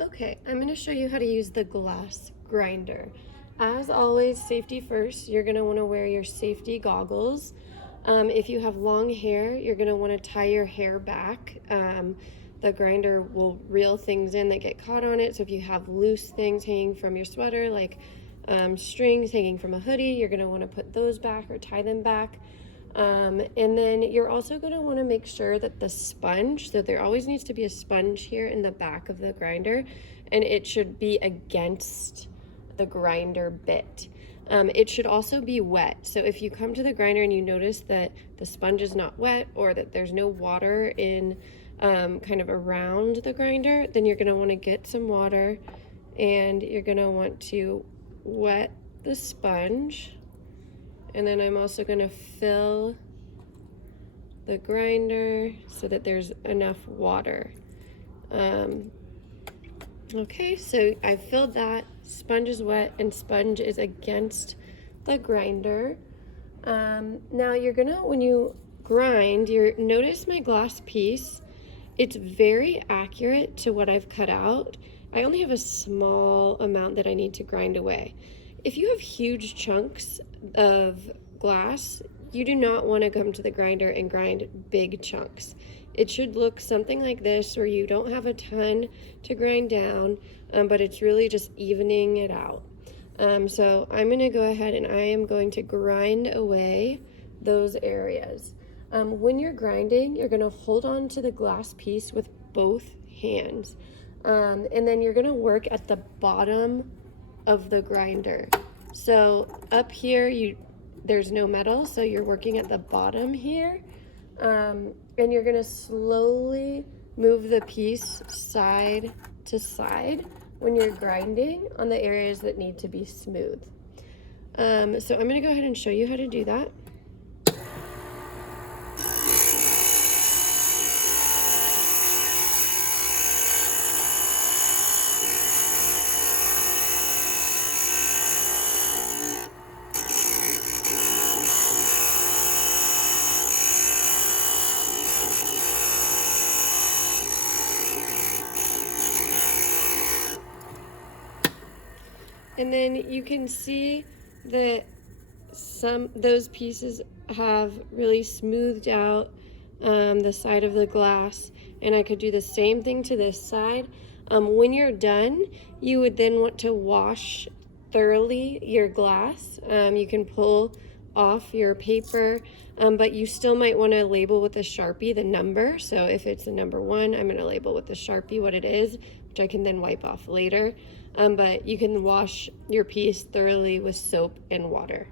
Okay, I'm going to show you how to use the glass grinder. As always, safety first. You're going to want to wear your safety goggles. If you have long hair, you're going to want to tie your hair back. The grinder will reel things in that get caught on it. So if you have loose things hanging from your sweater, like strings hanging from a hoodie, you're going to want to put those back or tie them back. And then you're also going to want to make sure that the sponge, so there always needs to be a sponge here in the back of the grinder, and it should be against the grinder bit. It should also be wet. So if you come to the grinder and you notice that the sponge is not wet or that there's no water in kind of around the grinder, then you're going to want to get some water and you're going to want to wet the sponge. And then I'm also going to fill the grinder so that there's enough water. Okay, so I filled that. Sponge is wet and sponge is against the grinder. Now you're gonna, when you grind, notice my glass piece. It's very accurate to what I've cut out. I only have a small amount that I need to grind away. If you have huge chunks of glass, you do not want to come to the grinder and grind big chunks. It should look something like this where you don't have a ton to grind down, but it's really just evening it out. So I'm going to go ahead and I am going to grind away those areas. When you're grinding, you're going to hold on to the glass piece with both hands. And then you're going to work at the bottom of the grinder. So up here, there's no metal, so you're working at the bottom here. And you're going to slowly move the piece side to side when you're grinding on the areas that need to be smooth. So I'm going to go ahead and show you how to do that. And then you can see that those pieces have really smoothed out the side of the glass, and I could do the same thing to this side. When you're done, you would then want to wash thoroughly your glass. You can pull off your paper, but you still might want to label with a Sharpie the number. So if it's a number 1, I'm going to label with the Sharpie what it is, which I can then wipe off later. But you can wash your piece thoroughly with soap and water.